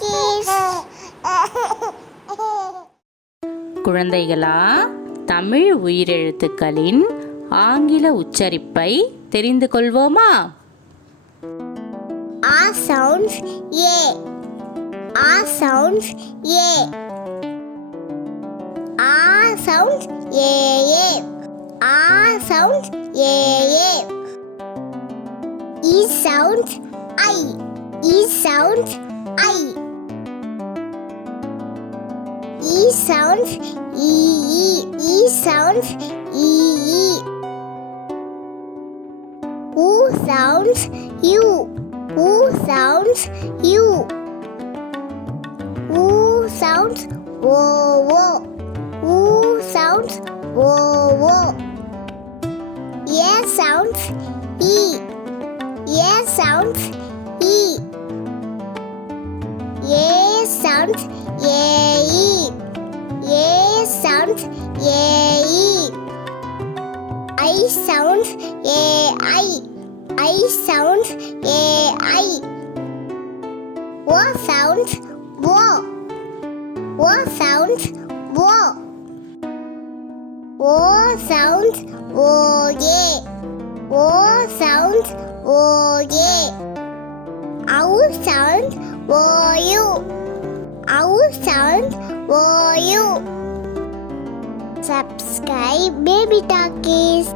talkies. குழந்தைகளா, தமிழ் உயிரெழுத்துக்களின் ஆங்கில உச்சரிப்பை தெரிந்து கொள்வோமா? A sounds A. A sounds A. A sounds A. A sounds A. E sounds I. E sounds I. E sounds E. E sounds E. U sounds U. U sounds U. U sounds O. U sounds O. A sounds E. A sounds E. A sounds A. A sounds A. I sounds A. I sounds A. O sounds O. O sounds O. O sounds O. O sounds O. Ow sounds O. Ow sounds O. Subscribe Baby Talkies.